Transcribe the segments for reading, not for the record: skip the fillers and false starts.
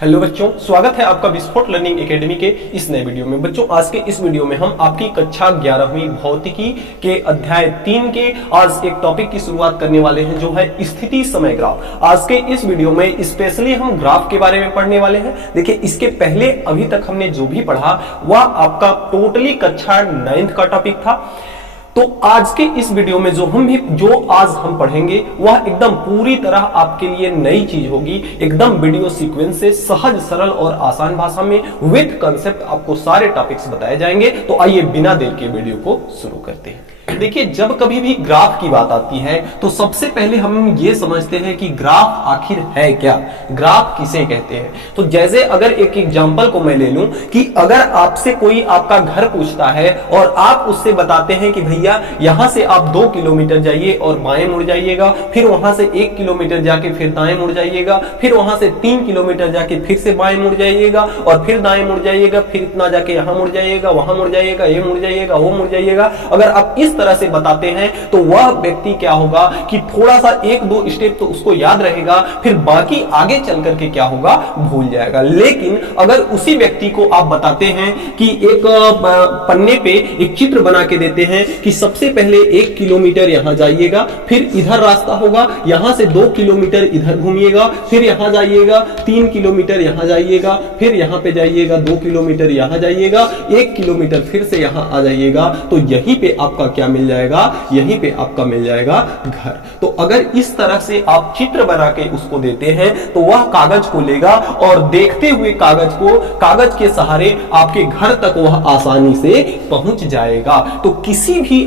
Hello बच्चों, स्वागत है आपका विस्फोट लर्निंग एकेडमी के इस नए वीडियो में। बच्चों, आज के इस वीडियो में हम आपकी कक्षा 11वीं भौतिकी के अध्याय 3 के आज एक टॉपिक की शुरुआत करने वाले हैं, जो है स्थिति समय ग्राफ। आज के इस वीडियो में स्पेशली हम ग्राफ के बारे में पढ़ने वाले हैं। देखिए, इसके पहले अभी तक हमने जो भी पढ़ा वह आपका टोटली कक्षा 9th का टॉपिक था। तो आज के इस वीडियो में जो आज हम पढ़ेंगे वह एकदम पूरी तरह आपके लिए नई चीज होगी। एकदम वीडियो सीक्वेंस से सहज, सरल और आसान भाषा में विद कंसेप्ट आपको सारे टॉपिक्स बताए जाएंगे। तो आइए बिना देर के वीडियो को शुरू करते हैं। देखिए, जब कभी भी ग्राफ की बात आती है तो सबसे पहले हम ये समझते हैं कि ग्राफ आखिर है क्या, ग्राफ किसे कहते हैं। तो जैसे अगर एक एग्जांपल को मैं ले लूं कि अगर आपसे कोई आपका घर पूछता है और आप उससे बताते हैं कि भैया यहां से आप 2 किलोमीटर जाइए और बाएं मुड़ जाइएगा, फिर वहां से 1 किलोमीटर जाके फिर दाएं मुड़ जाइएगा, फिर वहां से 3 किलोमीटर जाके फिर से बाएं मुड़ जाइएगा और फिर दाएं मुड़ जाइएगा, फिर इतना जाके यहां मुड़ जाइएगा, वहां मुड़ जाइएगा, ये मुड़ जाइएगा, वो मुड़ जाइएगा। अगर आप इस तरह से बताते हैं तो वह व्यक्ति क्या होगा कि थोड़ा सा 1-2 स्टेप तो उसको याद रहेगा, फिर बाकी आगे चल करके क्या होगा, भूल जाएगा। लेकिन अगर उसी व्यक्ति को आप बताते हैं कि एक पन्ने पे एक चित्र बना के देते हैं कि सबसे पहले 1 किलोमीटर यहां जाइएगा, फिर इधर रास्ता होगा, यहां से 2 किलोमीटर इधर घूमिएगा, फिर यहां जाइएगा, 3 किलोमीटर यहां जाइएगा, फिर यहां पे जाइएगा, 2 किलोमीटर यहां जाइएगा, 1 किलोमीटर फिर से यहां आ जाइएगा, तो यहीं पे आपका क्या मिल जाएगा, यहीं पे आपका मिल जाएगा घर। तो अगर इस तरह से आप चित्र बना के उसको देते हैं तो वह कागज को लेगा और देखते हुए कागज के सहारे आपके घर तक वह आसानी से पहुंच जाएगा। तो किसी भी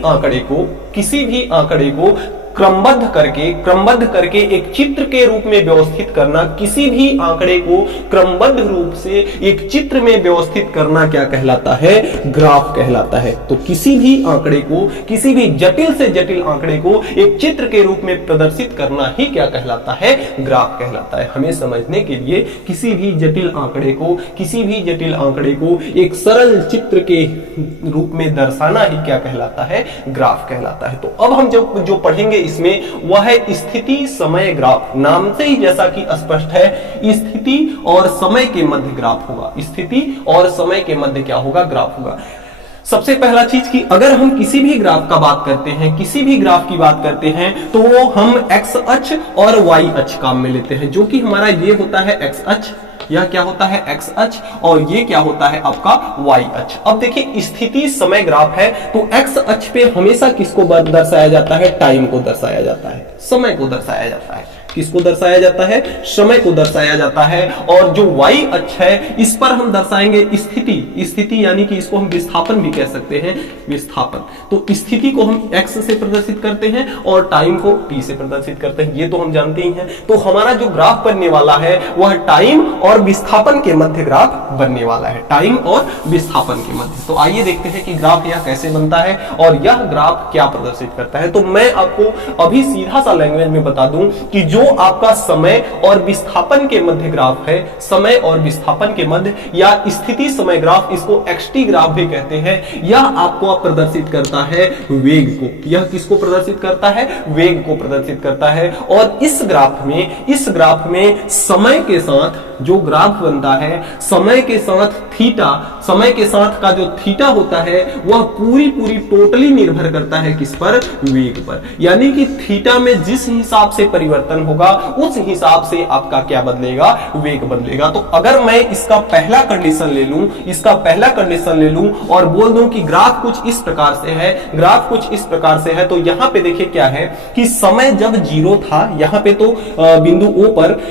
आंकड़े को क्रमबद्ध करके एक चित्र के रूप में व्यवस्थित करना, किसी भी आंकड़े को क्रमबद्ध रूप से एक चित्र में व्यवस्थित करना क्या कहलाता है, ग्राफ कहलाता है। तो किसी भी आंकड़े को, किसी भी जटिल से जटिल आंकड़े को एक चित्र के रूप में प्रदर्शित करना ही क्या कहलाता है, ग्राफ कहलाता है। हमें समझने के लिए किसी भी जटिल आंकड़े को एक सरल चित्र के रूप में दर्शाना ही क्या कहलाता है, ग्राफ कहलाता है। तो अब हम जो पढ़ेंगे इसमें वह है स्थिति समय ग्राफ। नाम से ही जैसा कि स्पष्ट है, स्थिति और समय के मध्य ग्राफ होगा। स्थिति और समय के मध्य क्या होगा, ग्राफ होगा। सबसे पहला चीज कि अगर हम किसी भी ग्राफ की बात करते हैं तो वो हम एक्स अक्ष और वाई अक्ष काम में लेते हैं, जो कि हमारा ये होता है एक्स अक्ष, यह क्या होता है एक्स अक्ष, और ये क्या होता है आपका वाई अक्ष। अब देखिए, स्थिति समय ग्राफ है तो एक्स अक्ष पे हमेशा किसको दर्शाया जाता है, टाइम को दर्शाया जाता है, समय को दर्शाया जाता है। किसको दर्शाया जाता है, समय को दर्शाया जाता है। और जो वाई अक्ष है इस पर हम दर्शाएंगे स्थिति, यानी कि इसको हम विस्थापन भी कह सकते हैं, विस्थापन। तो स्थिति को हम एक्स से प्रदर्शित करते हैं और टाइम को टी से प्रदर्शित करते हैं, ये तो हम जानते ही हैं। तो हमारा जो ग्राफ बनने वाला है वह टाइम और विस्थापन के मध्य ग्राफ बनने वाला है, टाइम और विस्थापन के मध्य। तो आइए देखते हैं कि ग्राफ यह कैसे बनता है और यह ग्राफ क्या प्रदर्शित करता है। तो मैं आपको अभी सीधा सा लैंग्वेज में बता दूं कि जो आपका समय और विस्थापन के मध्य ग्राफ है, समय और विस्थापन के मध्य या स्थिति समय ग्राफ, इसको एक्सटी ग्राफ भी कहते हैं, यह आपको प्रदर्शित करता है वेग को। यह किसको प्रदर्शित करता है, वेग को प्रदर्शित करता है। और इस ग्राफ में समय के साथ जो ग्राफ बनता है, समय के साथ का जो थीटा होता है वह पूरी टोटली निर्भर करता है किस पर, वेग पर। यानी कि थीटा में जिस हिसाब से परिवर्तन होगा उस हिसाब से आपका क्या बदलेगा, वेग बदलेगा। तो अगर मैं इसका पहला कंडीशन ले लूं और बोल दूं कि ग्राफ कुछ इस प्रकार से है, तो यहां पे देखिए क्या है कि समय जब 0 था, यहां पे तो बिंदु O पर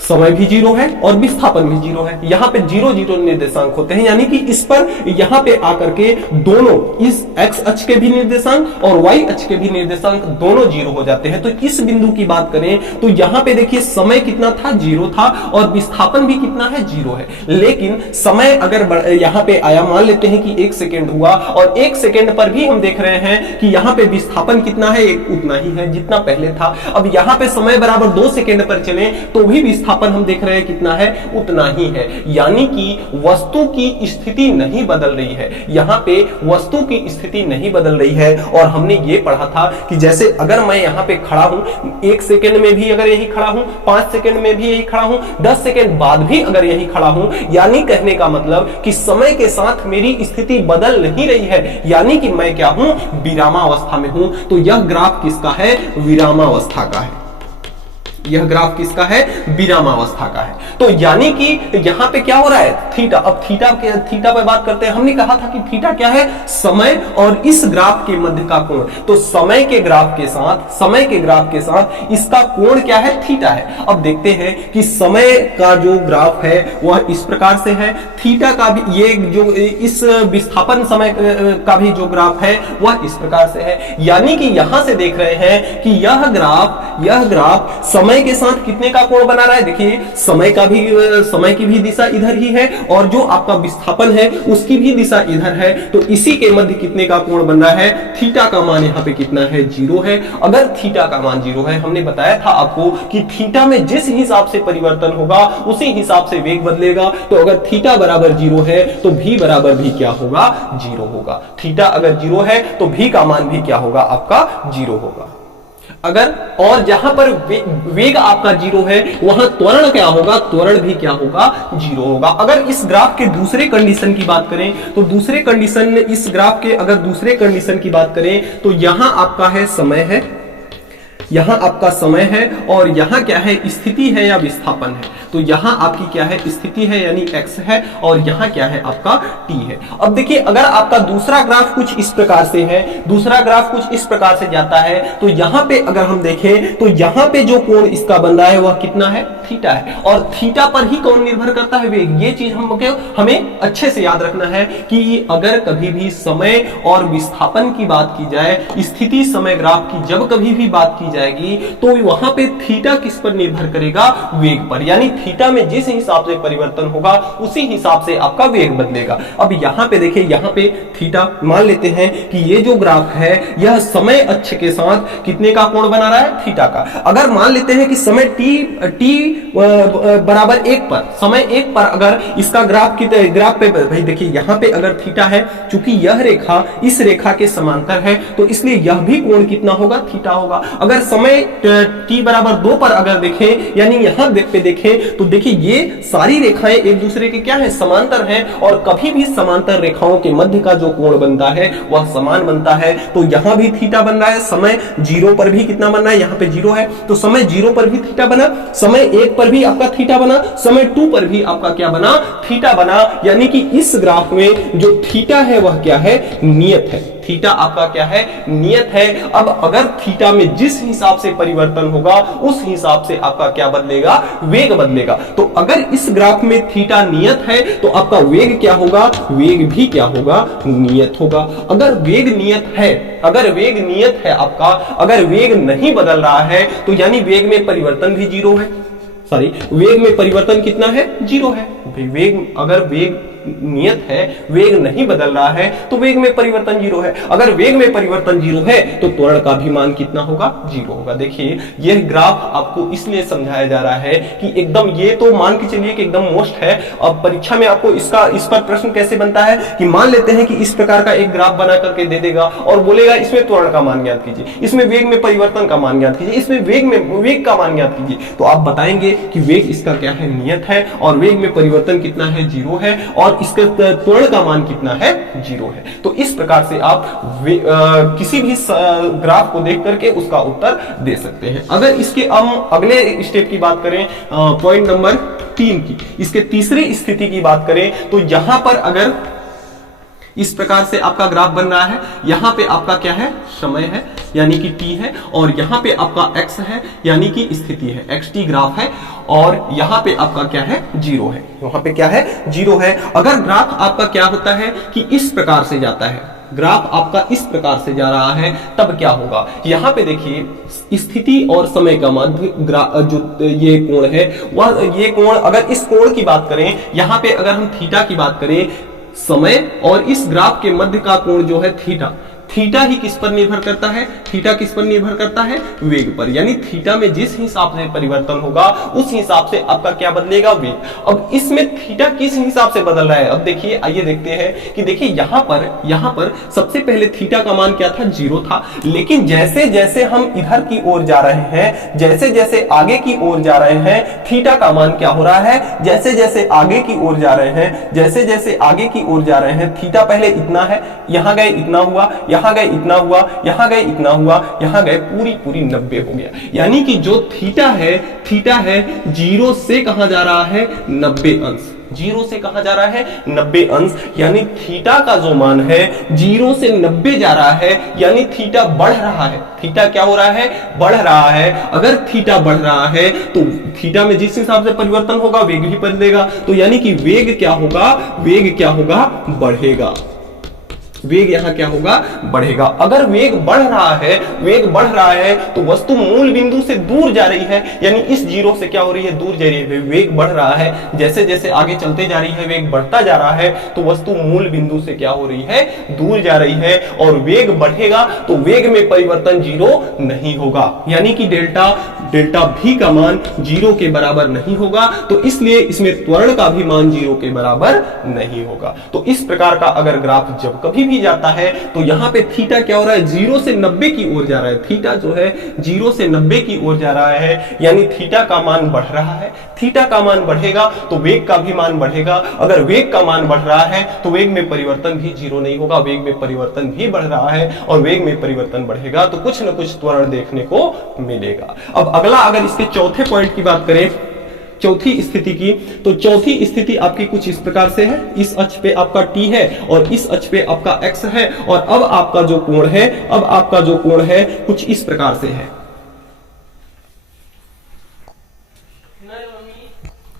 समय भी 0 है और विस्थापन भी 0 है। यहाँ पे 0 निर्देशांक होते हैं, यानी कि इस पर यहाँ पे आकर के दोनों, इस एक्स अक्ष के भी निर्देशांक और वाई अक्ष के भी निर्देशांक दोनों 0 हो जाते हैं। तो इस बिंदु की बात करें तो यहाँ पे देखिए समय कितना था, 0 था, और विस्थापन भी कितना है, 0 है। लेकिन समय अगर यहाँ पे आया, मान लेते हैं कि 1 सेकेंड हुआ और 1 सेकेंड पर भी हम देख रहे हैं कि यहाँ पे विस्थापन कितना है, उतना ही है जितना पहले था। अब यहाँ पे समय बराबर 2 सेकेंड पर चले तो भी विस्थापन विस्थापन हम देख रहे हैं कितना है, उतना ही है। यानी कि वस्तु की स्थिति नहीं बदल रही है, यहाँ पे वस्तु की स्थिति नहीं बदल रही है। और हमने ये पढ़ा था कि जैसे अगर मैं यहाँ पे खड़ा हूं, 1 सेकेंड में भी अगर यही खड़ा हूं, 5 सेकेंड में भी यही खड़ा हूं, 10 सेकेंड बाद भी अगर यही खड़ा हूं, यानी कहने का मतलब कि समय के साथ मेरी स्थिति बदल नहीं रही है, यानी कि मैं क्या हूं, विरामावस्था में हूं। तो यह ग्राफ किसका है, विरामावस्था का है। यह ग्राफ किसका है, विरामावस्था का है। तो यानी कि यहां पे क्या हो रहा है, थीटा। अब थीटा पे बात करते हैं। हमने कहा था कि थीटा क्या है, समय और इस ग्राफ के मध्य का कोण। तो समय के ग्राफ के साथ इसका कोण क्या है, थीटा है। अब देखते हैं कि समय का जो ग्राफ है वह इस प्रकार से है, थीटा का भी, ये जो इस विस्थापन समय का भी जो ग्राफ है वह इस प्रकार से है। यानी कि यहां से देख रहे हैं कि यह ग्राफ समय के साथ कितने का कोण बना रहा है। देखिए समय की भी दिशा इधर ही है और जो आपका विस्थापन है उसकी भी दिशा इधर है। तो इसी के मध्य कितने का कोण बन रहा है, थीटा का मान यहाँ पे कितना है, 0 है। अगर थीटा का मान 0 है, हमने बताया था आपको कि थीटा में जिस हिसाब से परिवर्तन होगा उसी हिसाब से वेग बदलेगा। तो अगर थीटा बराबर 0 है तो भी बराबर भी क्या होगा, 0 होगा। थीटा अगर 0 है तो भी का मान भी क्या होगा, आपका 0 होगा। अगर और जहां पर वेग आपका 0 है वहां त्वरण क्या होगा, त्वरण भी क्या होगा, 0 होगा। अगर इस ग्राफ के दूसरे कंडीशन की बात करें तो दूसरे कंडीशन, इस ग्राफ के अगर दूसरे कंडीशन की बात करें तो यहां आपका है समय है, यहां आपका समय है और यहां क्या है, स्थिति है या विस्थापन है। तो यहां आपकी क्या है, स्थिति है यानी x है और यहां क्या है, आपका t है। अब देखिए अगर आपका दूसरा ग्राफ कुछ इस प्रकार से है, दूसरा ग्राफ कुछ इस प्रकार से जाता है, तो यहां पे अगर हम देखें तो यहां पे जो कोण इसका बन रहा है वह कितना है, थीटा है। और थीटा पर ही कौन निर्भर करता है, वेग। ये चीज हमें अच्छे से याद रखना है कि अगर कभी भी समय और विस्थापन की बात की जाए, स्थिति समय ग्राफ की जब कभी भी बात की जाएगी तो वहां पे थीटा किस पर निर्भर करेगा, वेग पर। यानी थीटा में जिस हिसाब से परिवर्तन होगा उसी हिसाब से आपका वेग बदलेगा। अब यहां पे देखिए, यहां पे थीटा मान लेते हैं कि ये जो ग्राफ है यह समय अक्ष के साथ कितने का कोण बना रहा है, थीटा का। अगर मान लेते हैं कि समय t बराबर 1 पर, समय 1 पर अगर इसका ग्राफ पे भाई देखिए यहां पे अगर थीटा है, चूंकि यह रेखा इस रेखा के समांतर है तो इसलिए यह भी कोण कितना होगा, थीटा होगा। अगर समय t बराबर 2 पर अगर देखें, यानी यहां पे देखें तो देखिए ये सारी रेखाएं एक दूसरे के क्या है, समांतर हैं। और कभी भी समांतर रेखाओं के मध्य का जो कोण बनता है वह समान बनता है। तो यहां भी थीटा बन रहा है, समय 0 पर भी कितना बन रहा है, यहां पे 0 है तो समय 0 पर भी थीटा बना, समय 1 पर भी आपका थीटा बना, समय 2 पर भी आपका क्या बना, थीटा बना। यानी कि इस ग्राफ में जो थीटा है वह क्या है, नियत है। थीटा आपका क्या है, नियत है। अब अगर थीटा में जिस हिसाब से परिवर्तन होगा उस हिसाब से आपका क्या बदलेगा, वेग बदलेगा। तो अगर इस ग्राफ में थीटा नियत है तो आपका वेग क्या होगा, वेग भी क्या होगा, नियत होगा। अगर वेग नियत है आपका, अगर वेग नहीं बदल रहा है तो यानी वेग में परिवर्तन भी 0 है। वेग में परिवर्तन कितना है, 0 है। अगर वेग नियत है, वेग नहीं बदल रहा है तो वेग में परिवर्तन 0 है। अगर वेग में परिवर्तन 0 है तो त्वरण का भी मान कितना होगा, 0 होगा। देखिए यह ग्राफ आपको इसलिए समझाया जा रहा है कि एकदम ये तो मान के चलिए कि एकदम मोस्ट है। अब परीक्षा में आपको इस पर प्रश्न कैसे बनता है कि मान लेते हैं कि इस प्रकार का एक ग्राफ बना करके दे देगा और बोलेगा इसमें त्वरण का मान ज्ञात कीजिए, इसमें वेग में परिवर्तन का मान ज्ञात कीजिए, इसमें वेग का मान ज्ञात कीजिए। तो आप बताएंगे कि वेग इसका क्या है, नियत है और वेग में परिवर्तन कितना है, 0 है और इसके त्वरण का मान कितना है, 0 है। तो इस प्रकार से आप किसी भी ग्राफ को देख करके उसका उत्तर दे सकते हैं। अगर इसके हम अगले स्टेप की बात करें, पॉइंट नंबर 3 की, इसके तीसरी स्थिति की बात करें तो यहां पर अगर इस प्रकार से आपका ग्राफ बन रहा है, यहां पे आपका क्या है, समय है यानी कि t है और यहां पे आपका x है यानी कि स्थिति है, xt ग्राफ है और यहां पे आपका क्या है, 0 है। वहां पे क्या है, 0 है। अगर ग्राफ आपका क्या होता है कि इस प्रकार से जाता है, ग्राफ आपका इस प्रकार से जा रहा है तब क्या होगा, यहां पे देखिए स्थिति और समय का मध्य जो ये कोण है वह, ये कोण, अगर इस कोण की बात करें, यहां पे अगर हम थीटा की बात करें, समय और इस ग्राफ के मध्य का कोण जो है थीटा ही किस पर निर्भर करता है, थीटा किस पर निर्भर करता है, वेग पर। यानी थीटा में जिस हिसाब से परिवर्तन होगा उस हिसाब से आपका क्या बदलेगा, वेग। अब इसमें थीटा किस हिसाब से बदल रहा है, अब देखिए, आइए देखते हैं कि देखिए यहां पर सबसे पहले थीटा का मान क्या था, 0 था। लेकिन जैसे जैसे हम इधर की ओर जा रहे हैं, जैसे जैसे आगे की ओर जा रहे हैं, थीटा का मान क्या हो रहा है, जैसे जैसे आगे की ओर जा रहे हैं, जैसे जैसे आगे की ओर जा रहे हैं, थीटा पहले इतना है, यहां गए इतना हुआ, यहां गए इतना हुआ, यहां गए इतना हुआ, यहां गए पूरी 90 हो गया। यानी कि जो थीटा है 0 से कहां जा रहा है, 90 अंश। 0 से कहां जा रहा है, 90 अंश। यानी थीटा का जो मान है 0 से 90 जा रहा है, यानी थीटा बढ़ रहा है। थीटा क्या हो रहा है, बढ़ रहा है। अगर थीटा बढ़ रहा है तो थीटा में जिस हिसाब से परिवर्तन होगा वेग भी बदलेगा। तो यानी कि वेग क्या होगा, बढ़ेगा। वेग यहां क्या होगा, बढ़ेगा। अगर वेग बढ़ रहा है तो वस्तु मूल बिंदु से दूर जा रही है, यानी इस 0 से क्या हो रही है, दूर जा रही है, वेग बढ़ रहा है। जैसे जैसे आगे चलते जा रही है, वेग बढ़ता जा रहा है, तो वस्तु मूल बिंदु से क्या हो रही है, दूर जा रही है। और वेग बढ़ेगा तो वेग में परिवर्तन 0 नहीं होगा, यानी कि डेल्टा v का मान 0 के बराबर नहीं होगा। तो इसलिए इसमें त्वरण का भी मान 0 के बराबर नहीं होगा। तो इस प्रकार का अगर ग्राफ जब कभी भी जाता है तो यहां पे थीटा क्या हो रहा है, 0 से 90 की ओर जा रहा है। थीटा जो है 0 से 90 की ओर जा रहा है, यानी थीटा का मान बढ़ रहा है। थीटा का मान बढ़ेगा तो वेग का भी मान बढ़ेगा। अगर वेग का मान बढ़ रहा है तो वेग में परिवर्तन भी 0 नहीं होगा, वेग में परिवर्तन भी बढ़ रहा है। और वेग में परिवर्तन बढ़ेगा तो कुछ न कुछ त्वरण देखने को मिलेगा। अब अगला, अगर इसके चौथे पॉइंट की बात करें, चौथी स्थिति की, तो चौथी स्थिति आपकी कुछ इस प्रकार से है। इस अक्ष पे आपका t है और इस अक्ष पे आपका x है। और अब आपका जो कोण है कुछ इस प्रकार से है,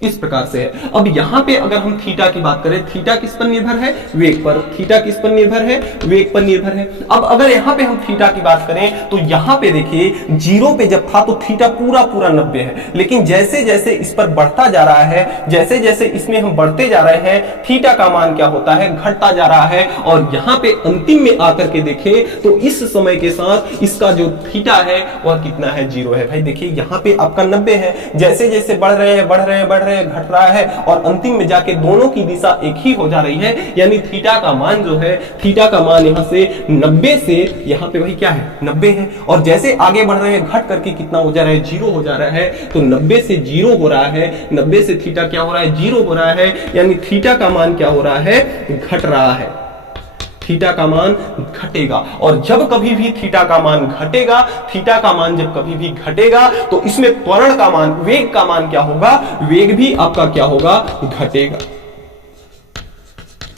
इस प्रकार से है। अब यहां पे अगर हम थीटा की बात करें, थीटा किस पर निर्भर है, वेग पर। थीटा किस पर निर्भर है, वेग पर निर्भर है। अब अगर यहां पे हम थीटा की बात करें तो यहां पे देखिए 0 पे जब था तो थीटा पूरा 90 है। लेकिन जैसे जैसे इस पर बढ़ता जा रहा है, जैसे जैसे इसमें हम बढ़ते जा रहे हैं, थीटा का मान क्या होता है, घटता जा रहा है। और यहां पे अंतिम में आकर के देखें तो इस समय के साथ इसका जो थीटा है वह कितना है, 0 है। भाई देखिए यहां पे आपका 90 है, जैसे जैसे बढ़ रहे हैं, घट रहा है, और अंतिम में जाके दोनों की दिशा एक ही हो जा रही है। यानी थीटा का मान जो है, थीटा का मान यहां से 90 से यहां पे वही क्या है, 90 है। और जैसे आगे बढ़ रहे हैं घट करके कितना हो जा रहा है, 0 हो जा रहा है। तो 90 से 0 हो रहा है, 90 से थीटा क्या हो रहा है, 0 हो रहा है। यानी थीटा का मान क्या हो रहा है, घट रहा है। थीटा का मान घटेगा। और जब कभी भी थीटा का मान घटेगा, थीटा का मान जब कभी भी घटेगा तो इसमें त्वरण का मान, वेग का मान क्या होगा, वेग भी आपका क्या होगा, घटेगा।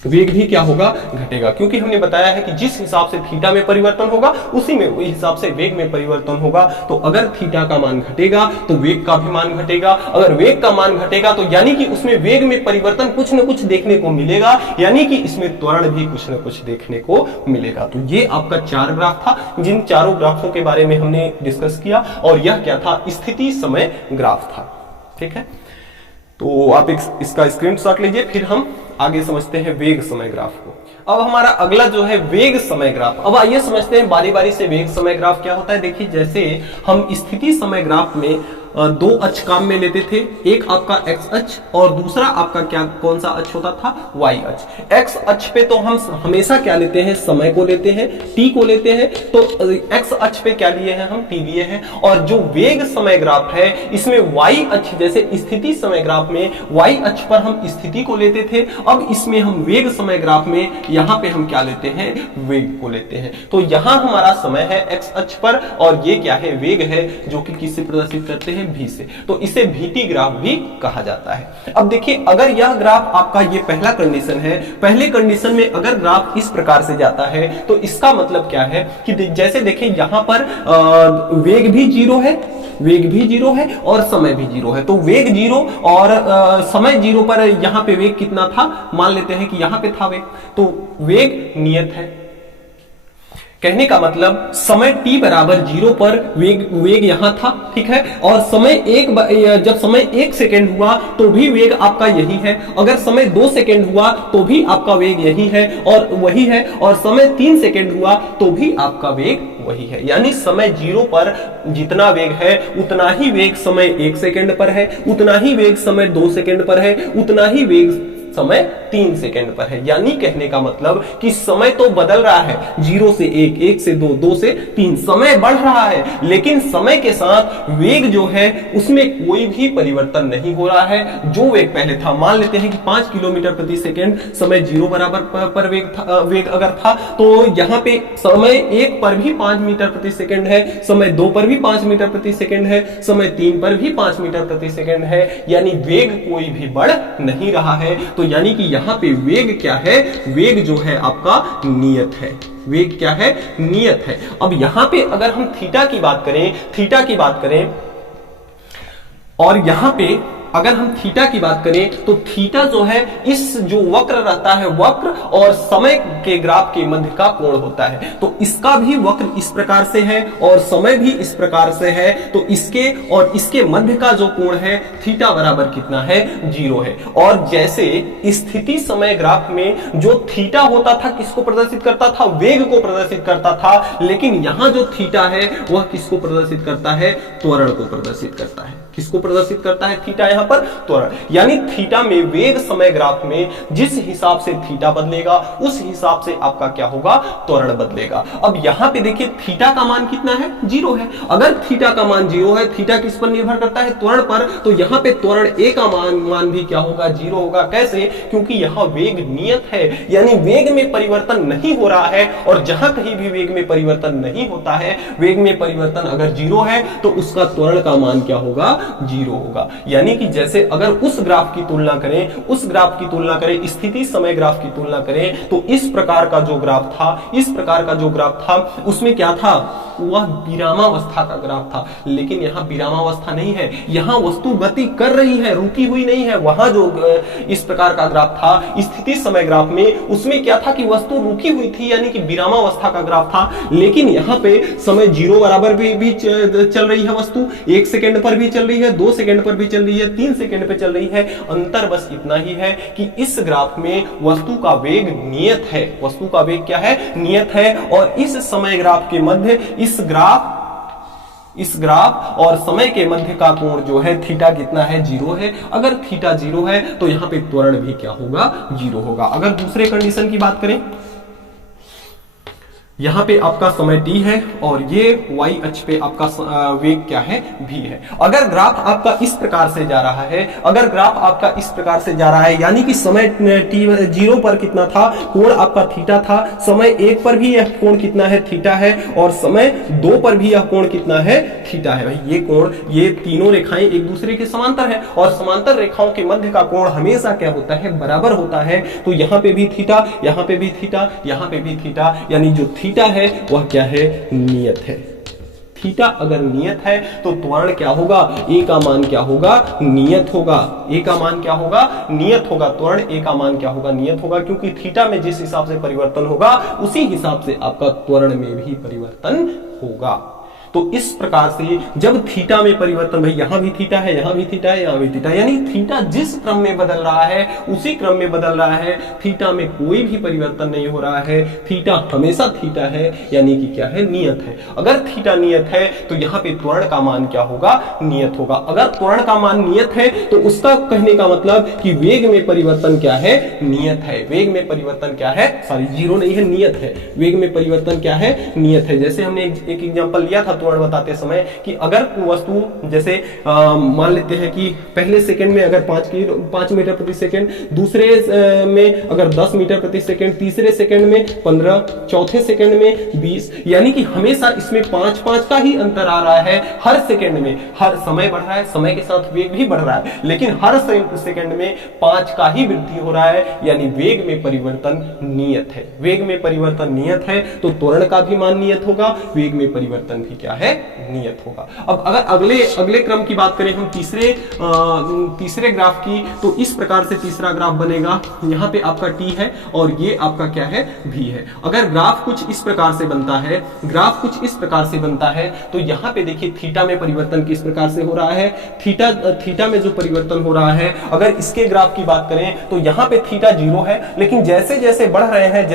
वेग भी क्या होगा, घटेगा। क्योंकि हमने बताया है कि जिस हिसाब से थीटा में परिवर्तन होगा उसी में हिसाब से वेग में परिवर्तन होगा। तो अगर थीटा का मान घटेगा तो वेग का भी मान घटेगा। अगर वेग का मान घटेगा तो यानी कि उसमें वेग में परिवर्तन कुछ न कुछ देखने को मिलेगा, यानी कि इसमें त्वरण भी कुछ न कुछ देखने को मिलेगा। तो ये आपका 4 ग्राफ था, जिन चारों ग्राफों के बारे में हमने डिस्कस किया। और यह क्या था, स्थिति समय ग्राफ था। ठीक है, तो आप इसका स्क्रीनशॉट लीजिए, फिर हम आगे समझते हैं वेग समय ग्राफ को। अब हमारा अगला जो है वेग समय ग्राफ। अब आइए समझते हैं बारी बारी से वेग समय ग्राफ क्या होता है। देखिए जैसे हम स्थिति समय ग्राफ में 2 अक्ष काम में लेते थे, एक आपका x अक्ष और दूसरा आपका क्या, कौन सा अक्ष होता था, y अक्ष। x अक्ष पे तो हम हमेशा क्या लेते हैं, समय को लेते हैं, t को लेते हैं। तो x अक्ष पे क्या लिए हैं, हम t लिए हैं। और जो वेग समय ग्राफ है इसमें y अक्ष, जैसे स्थिति समय ग्राफ में y अक्ष पर हम स्थिति को लेते थे, अब इसमें हम वेग समय ग्राफ में यहाँ पे हम क्या लेते हैं, वेग को लेते हैं। तो यहाँ हमारा समय है x अक्ष पर और ये क्या है, वेग है, जो कि किससे प्रदर्शित करते हैं, भी से। तो इसे VT ग्राफ भी कहा जाता है। अब देखिए अगर यह ग्राफ आपका, ये पहला कंडीशन है, पहले कंडीशन में अगर ग्राफ इस प्रकार से जाता है तो इसका मतलब क्या है कि जैसे देखिए यहां पर वेग भी 0 है, वेग भी 0 है और समय भी 0 है। तो वेग 0 और समय 0 पर यहां पे वेग कितना था, मान लेते हैं कि यहां पे था वेग, तो वेग नियत है। कहने का मतलब समय t बराबर 0 पर वेग यहां था, ठीक है, और जब समय 1 सेकेंड हुआ तो भी वेग आपका यही है, अगर समय 2 सेकेंड हुआ तो भी आपका वेग यही है और वही है, और समय 3 सेकेंड हुआ तो भी आपका वेग वही है। यानी समय 0 पर जितना वेग है उतना ही वेग समय 1 सेकेंड पर है, उतना ही वेग समय 2 सेकेंड पर है, उतना ही वेग समय 3 सेकेंड पर है। यानी कहने का मतलब कि समय तो बदल रहा है, 0 से 1, 1 से 2, 2 से 3, समय बढ़ रहा है, लेकिन समय के साथ वेग जो है उसमें कोई भी परिवर्तन नहीं हो रहा है। जो वेग पहले था, मान लेते हैं कि 5 किलोमीटर प्रति सेकेंड समय 0 बराबर पर वेग अगर था, तो यहाँ पे समय 1 पर भी 5 मीटर प्रति सेकेंड है, समय 2 पर भी 5 मीटर प्रति सेकेंड है, समय 3 पर भी 5 मीटर प्रति सेकेंड है, यानी वेग कोई भी बढ़ नहीं रहा है। तो यानी कि यहां पे वेग क्या है, वेग जो है आपका नियत है, वेग क्या है, नियत है। अब यहां पे अगर हम थीटा की बात करें और यहां पे अगर हम थीटा की बात करें तो थीटा जो है इस जो वक्र रहता है, वक्र और समय के ग्राफ के मध्य का कोण होता है। तो इसका भी वक्र इस प्रकार से है और समय भी इस प्रकार से है, तो इसके और इसके मध्य का जो कोण है थीटा बराबर कितना है, 0 है। और जैसे स्थिति समय ग्राफ में जो थीटा होता था किसको प्रदर्शित करता था, वेग को प्रदर्शित करता था, लेकिन यहां जो थीटा है वह किसको प्रदर्शित करता है, त्वरण को प्रदर्शित करता है। किसको प्रदर्शित करता है थीटा, यहां पर त्वरण। यानी थीटा में वेग समय ग्राफ में जिस हिसाब से थीटा बदलेगा उस हिसाब से आपका क्या होगा, त्वरण बदलेगा। अब यहां पे देखिए थीटा का मान कितना है, 0 है। अगर थीटा का मान 0 है, थीटा किस पर निर्भर करता है, त्वरण पर, तो यहां पे त्वरण ए का मान भी क्या होगा, 0 होगा। कैसे, क्योंकि यहां वेग नियत है, यानी वेग में परिवर्तन नहीं हो रहा है, और जहां कहीं भी वेग में परिवर्तन नहीं होता है, वेग में परिवर्तन अगर 0 है तो उसका त्वरण का मान क्या होगा, 0 होगा। यानी कि जैसे अगर उस ग्राफ की तुलना करें, स्थिति समय ग्राफ की तुलना करें, तो इस प्रकार का जो ग्राफ था उसमें क्या था, वह विरामावस्था का ग्राफ था। लेकिन यहाँ विरामावस्था नहीं है, यहाँ वस्तु गति कर रही है, रुकी हुई नहीं है। वहां जो इस प्रकार का ग्राफ था स्थिति समय ग्राफ में, उसमें क्या था कि वस्तु रुकी हुई थी, यानी कि विरामावस्था का ग्राफ था। लेकिन यहाँ पे समय 0 बराबर भी चल रही है वस्तु, 1 सेकेंड पर भी चल रही है, 2 सेकेंड पर भी चल रही है, 3 सेकेंड पे चल रही है। अंतर बस इतना ही है कि इस ग्राफ में वस्तु का वेग नियत है, वस्तु का वेग क्या है, नियत है। और इस समय ग्राफ के मध्य इस ग्राफ और समय के मध्य का कोण जो है थीटा कितना है, 0 है। अगर थीटा 0 है तो यहां पे त्वरण भी क्या होगा, 0 होगा। अगर दूसरे कंडीशन की बात करें, यहां पे आपका समय t है और ये y अक्ष पे आपका वेग क्या है, v है। अगर ग्राफ आपका इस प्रकार से जा रहा है, यानी कि समय t 0 पर कितना था, कोण आपका थीटा था, समय 1 पर भी यह कोण कितना है, थीटा है, और समय 2 पर भी यह कोण कितना है, थीटा है। भाई ये कोण, ये तीनों रेखाएं एक दूसरे के समांतर है, और समांतर रेखाओं के मध्य का कोण हमेशा क्या होता है, बराबर होता है। तो यहाँ पे भी थीटा, यहाँ पे भी थीटा, यहाँ पे भी थीटा, यानी जो थीटा है वह क्या है, नियत है। थीटा अगर नियत है तो त्वरण क्या होगा, ए का मान क्या होगा, नियत होगा। ए का मान क्या होगा, नियत होगा। त्वरण ए का मान क्या होगा, नियत होगा, क्योंकि थीटा में जिस हिसाब से परिवर्तन होगा उसी हिसाब से आपका त्वरण में भी परिवर्तन होगा। तो इस प्रकार से जब थीटा में परिवर्तन, भाई यहां भी थीटा है, यहां भी थीटा है, यहां भी थीटा, यानी थीटा जिस क्रम में बदल रहा है उसी क्रम में बदल रहा है, थीटा में कोई भी परिवर्तन नहीं हो रहा है, थीटा हमेशा थीटा है, यानी कि क्या है, नियत है। अगर थीटा नियत है तो यहाँ पे त्वरण का मान क्या होगा, नियत होगा। अगर त्वरण का मान नियत है तो उसका कहने का मतलब कि वेग में परिवर्तन क्या है, नियत है। वेग में परिवर्तन क्या है, सॉरी 0 नहीं है, नियत है। वेग में परिवर्तन क्या है, नियत है। जैसे हमने एक एग्जांपल लिया था त्वरण बताते समय कि अगर वस्तु जैसे मान लेते हैं कि पहले सेकंड में अगर 5 मीटर प्रति सेकंड, दूसरे में अगर 10 मीटर प्रति सेकंड, तीसरे सेकंड में 15, चौथे सेकंड में 20, यानी कि हमेशा इसमें 5-5 का ही अंतर आ रहा है हर सेकंड में। हर समय बढ़ रहा है, समय के साथ वेग भी बढ़ रहा है, लेकिन हर सेकंड में 5 का ही वृद्धि हो रहा है, यानी वेग में परिवर्तन नियत है। वेग में परिवर्तन नियत है तो त्वरण का भी मान नियत होगा, वेग में परिवर्तन भी क्या क्या है, नियत होगा। अब अगर अगले क्रम की बात करें हम तीसरे ग्राफ की, तो इस प्रकार से तीसरा ग्राफ बनेगा। यहाँ पे आपका t है और ये आपका क्या है, v है। अगर ग्राफ कुछ इस प्रकार से बनता है, तो यहाँ पे देखिए थीटा में परिवर्तन किस प्रकार से हो रहा है। थीटा में जो परिवर्तन हो रहा है, अगर इसके ग्राफ की बात करें तो यहाँ पे थीटा 0 है, लेकिन जैसे जैसे बढ़ रहे हैं,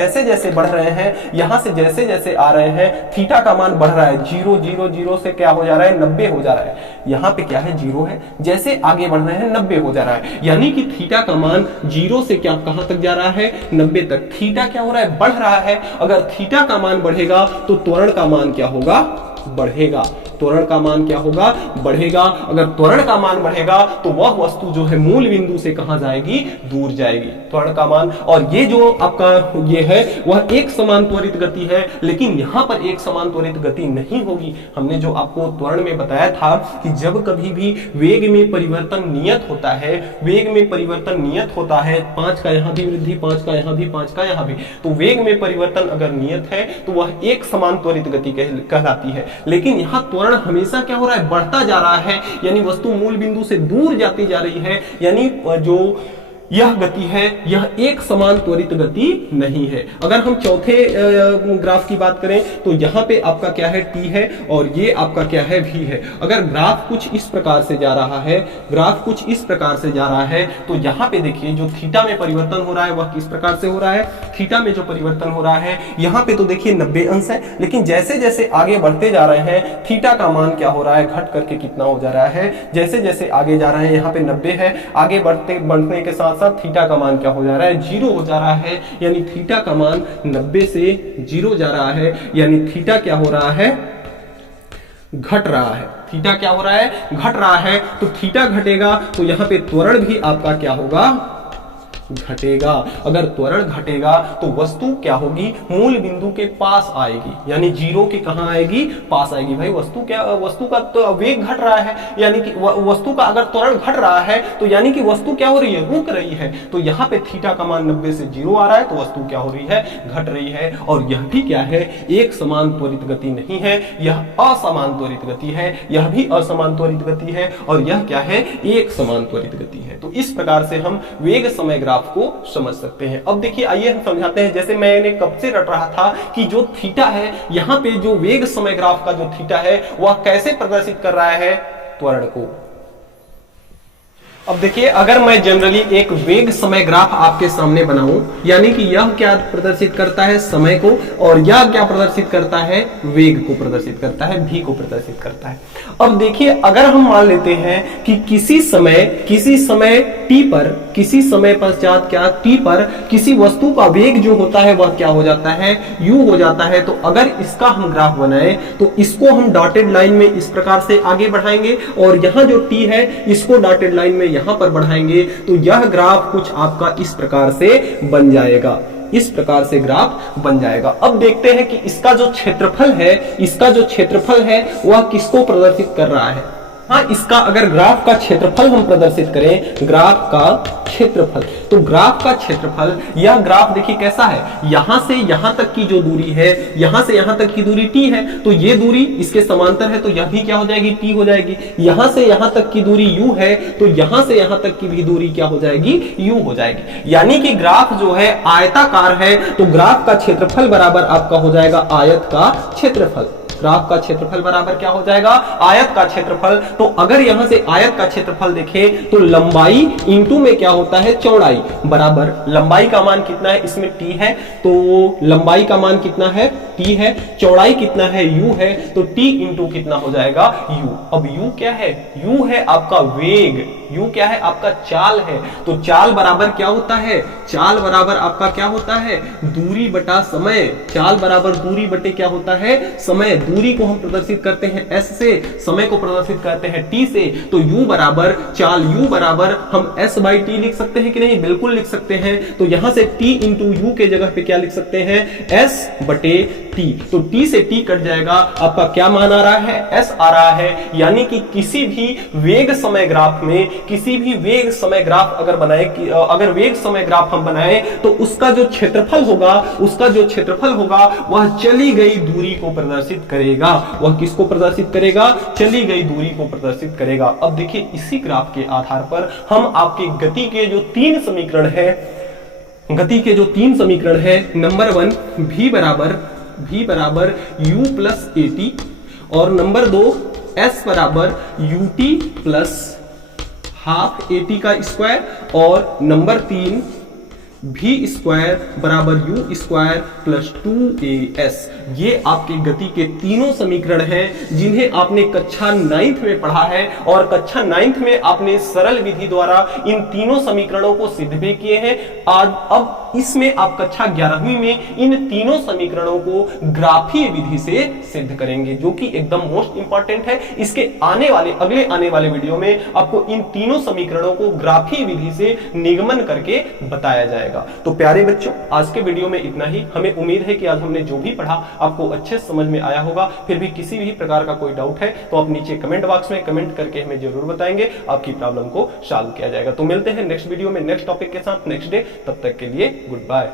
यहाँ से जैसे जैसे आ रहे हैं, थीटा का मान बढ़ रहा है। 0 0 0 से क्या हो जा रहा है, 90 हो जा रहा है। यहाँ पे क्या है, 0 है, जैसे आगे बढ़ रहे हैं 90 हो जा रहा है। यानी कि थीटा का मान 0 से क्या कहां तक जा रहा है, 90 तक। थीटा क्या हो रहा है, बढ़ रहा है। अगर थीटा का मान बढ़ेगा तो त्वरण का मान क्या होगा, बढ़ेगा। त्वरण का मान क्या होगा, बढ़ेगा। अगर त्वरण का मान बढ़ेगा तो वह वस्तु जो है मूल बिंदु से कहां जाएगी, दूर जाएगी। त्वरण का मान, और ये जो आपका ये है वह एक समान त्वरित गति है, लेकिन यहां पर एक समान त्वरित गति नहीं होगी। हमने जो आपको त्वरण में बताया था कि जब कभी भी वेग में परिवर्तन नियत होता है, 5 का यहां भी वृद्धि, 5 का यहां भी, 5 का यहां भी, तो वेग में परिवर्तन अगर नियत है तो वह एक समान त्वरित गति कहलाती है। लेकिन यहां त्वरण हमेशा क्या हो रहा है, बढ़ता जा रहा है, यानी वस्तु मूल बिंदु से दूर जाती जा रही है। यानी जो यह गति है, यह एक समान त्वरित गति नहीं है। अगर हम चौथे ग्राफ की बात करें तो यहाँ पे आपका क्या है, t है, और ये आपका क्या है, v है। अगर ग्राफ कुछ इस प्रकार से जा रहा है, तो यहाँ पे देखिए जो थीटा में परिवर्तन हो रहा है वह किस प्रकार से हो रहा है। थीटा में जो परिवर्तन हो रहा है यहाँ पे तो देखिए 90 अंश है, लेकिन जैसे जैसे आगे बढ़ते जा रहे हैं थीटा का मान क्या हो रहा है, घट करके कितना हो जा रहा है। जैसे जैसे आगे जा रहे हैं, यहाँ पे 90 है, आगे बढ़ने के साथ थीटा का मान क्या हो जा रहा है, 0 हो जा रहा है। यानी थीटा का मान 90 से 0 जा रहा है, यानी थीटा क्या हो रहा है, घट रहा है। थीटा क्या हो रहा है, घट रहा है। तो थीटा घटेगा तो यहाँ पे त्वरण भी आपका क्या होगा, घटेगा। अगर त्वरण घटेगा तो वस्तु क्या होगी, मूल बिंदु के पास आएगी, यानी 0 के कहां आएगी, पास आएगी। भाई वस्तु का तो वेग घट रहा है, यानी कि वस्तु का अगर त्वरण घट रहा है तो यानी कि वस्तु क्या हो रही है, रुक रही है। तो यहाँ पे थीटा का मान 90 से 0 आ रहा है, तो वस्तु क्या हो रही है, घट रही है। और यह भी क्या है, एक समान त्वरित गति नहीं है, यह असमान त्वरित गति है। यह भी असमान त्वरित गति है और यह क्या है, एक समान त्वरित गति है। तो इस प्रकार से हम वेग समय ग्राफ को समझ सकते हैं। अब देखिए आइए हम समझाते हैं। जैसे मैंने कब से रट रहा था कि जो थीटा है, यहाँ पे जो वेग समय ग्राफ का जो थीटा है वह कैसे प्रदर्शित कर रहा है, त्वरण को। अब देखिए अगर मैं जनरली एक वेग समय ग्राफ आपके सामने बनाऊं, यानी कि यह क्या प्रदर्शित करता है, समय को, और यह क्या प्रदर्शित करता है, वेग को प्रदर्शित करता है, v को प्रदर्शित करता है। अब देखिए अगर हम मान लेते हैं कि किसी समय t पर, किसी समय पश्चात क्या t पर किसी वस्तु का वेग जो होता है वह क्या हो जाता है, u हो जाता है। तो अगर इसका हम ग्राफ बनाए तो इसको हम डॉटेड लाइन में इस प्रकार से आगे बढ़ाएंगे, और यहाँ जो t है इसको डॉटेड लाइन में यहां पर बढ़ाएंगे, तो यह ग्राफ कुछ आपका इस प्रकार से बन जाएगा। इस प्रकार से ग्राफ बन जाएगा। अब देखते हैं कि इसका जो क्षेत्रफल है वह किसको प्रदर्शित कर रहा है। हाँ, इसका अगर ग्राफ का क्षेत्रफल हम प्रदर्शित करें, ग्राफ का क्षेत्रफल, तो ग्राफ का क्षेत्रफल, यह ग्राफ देखिए कैसा है, यहां से यहां तक की जो दूरी है, यहां से यहां तक की दूरी t है, तो ये दूरी इसके समांतर है, तो यह भी क्या हो जाएगी, t हो जाएगी। यहां से यहां तक की दूरी u है, तो यहां से यहां तक की भी दूरी क्या हो जाएगी, u हो जाएगी। यानी कि ग्राफ जो है आयताकार है, तो ग्राफ का क्षेत्रफल बराबर आपका हो जाएगा आयत का क्षेत्रफल। ग्राफ का क्षेत्रफल बराबर क्या हो जाएगा, आयत का क्षेत्रफल। तो अगर यहां से आयत का क्षेत्रफल देखें तो लंबाई इंटू में क्या होता है, चौड़ाई, बराबर लंबाई का मान कितना है, इसमें t है, तो लंबाई का मान कितना है, t है, चौड़ाई कितना है, u है, तो t इंटू कितना हो जाएगा, u। अब u क्या है, u है आपका वेग, u क्या है, आपका चाल है। तो चाल बराबर क्या होता है, चाल बराबर आपका क्या होता है, दूरी बटा समय। चाल बराबर दूरी बटे क्या होता है, समय। दूरी को हम प्रदर्शित करते हैं s से, समय को प्रदर्शित करते हैं t से। तो u बराबर चाल, u बराबर हम s बाई t लिख सकते हैं कि नहीं, बिल्कुल लिख सकते हैं। तो यहां से t इंटू u के जगह पे क्या लिख सकते हैं, s बटे टी, तो टी से टी कट जाएगा, आपका क्या मान आ रहा है, एस आ रहा है। यानी कि किसी भी वेग समय ग्राफ में, किसी भी वेग समय ग्राफ अगर बनाए, अगर वेग समय ग्राफ हम बनाए तो उसका जो क्षेत्रफल होगा, उसका जो क्षेत्रफल होगा वह चली गई दूरी को प्रदर्शित करेगा। वह किसको प्रदर्शित करेगा, चली गई दूरी को प्रदर्शित करेगा। अब देखिए इसी ग्राफ के आधार पर हम आपके गति के जो तीन समीकरण है, गति के जो तीन समीकरण है, नंबर 1 v बराबर u प्लस ए टी, और नंबर 2 s बराबर U T plus half A T का स्क्वायर, और नंबर 3 v स्क्वायर बराबर u स्क्वायर प्लस 2as। ये आपके गति के तीनों समीकरण हैं जिन्हें आपने कक्षा 9th में पढ़ा है, और कक्षा 9th में आपने सरल विधि द्वारा इन तीनों समीकरणों को सिद्ध भी किए हैं। आज अब इसमें आप कक्षा 11वीं में इन तीनों समीकरणों को ग्राफीय विधि से सिद्ध करेंगे, जो कि एकदम मोस्ट इंपॉर्टेंट है। इसके आने वाले वीडियो में आपको इन तीनों समीकरणों को ग्राफीय विधि से निगमन करके बताया जाएगा। तो प्यारे बच्चों, आज के वीडियो में इतना ही। हमें उम्मीद है कि आज हमने जो भी पढ़ा आपको अच्छे समझ में आया होगा। फिर भी किसी भी प्रकार का कोई डाउट है तो आप नीचे कमेंट बॉक्स में कमेंट करके हमें जरूर बताएंगे, आपकी प्रॉब्लम को सॉल्व किया जाएगा। तो मिलते हैं नेक्स्ट वीडियो में नेक्स्ट टॉपिक के साथ नेक्स्ट डे। तब तक के लिए गुड बाय।